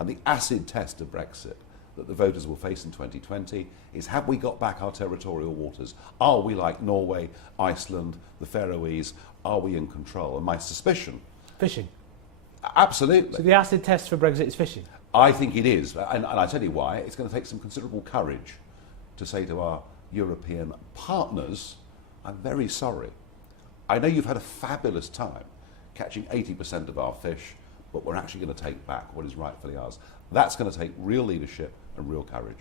And the acid test of Brexit that the voters will face in 2020 is, have we got back our territorial waters? Are we like Norway, Iceland, the Faroese? Are we in control? And my suspicion... Fishing. Absolutely. So the acid test for Brexit is fishing? I think it is. And I tell you why. It's going to take some considerable courage to say to our European partners, I'm very sorry. I know you've had a fabulous time catching 80% of our fish, but we're actually going to take back what is rightfully ours. That's going to take real leadership and real courage.